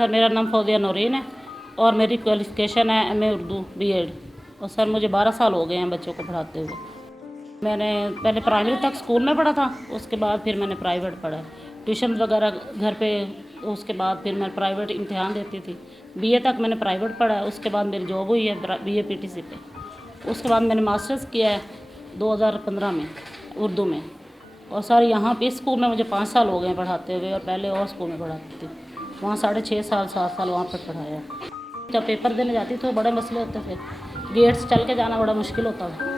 Sir मेरा नाम फौजिया नौरीन है और मेरी क्वालिफ़िकेशन है एमए उर्दू बीएड। और सर मुझे 12 साल हो गए हैं बच्चों को पढ़ाते हुए। मैंने पहले प्राइमरी तक स्कूल में पढ़ा था, उसके बाद फिर मैंने प्राइवेट पढ़ा, ट्यूशन वगैरह घर पे। उसके बाद फिर मैं प्राइवेट इम्तिहान देती थी। बीए तक मैंने प्राइवेट पढ़ा, उसके बाद मेरी जॉब हुई है बीए पीटीसी पे। उसके बाद मैंने मास्टर्स किया है 2015 में उर्दू में। और सर यहाँ पे स्कूल में मुझे 5 साल हो गए पढ़ाते हुए, और पहले और स्कूल में पढ़ाती थी, वहाँ 6.5 साल 7 साल वहाँ पर पढ़ाया। जब पेपर देने जाती तो बड़े मसले होते थे, गेट्स चल के जाना बड़ा मुश्किल होता था।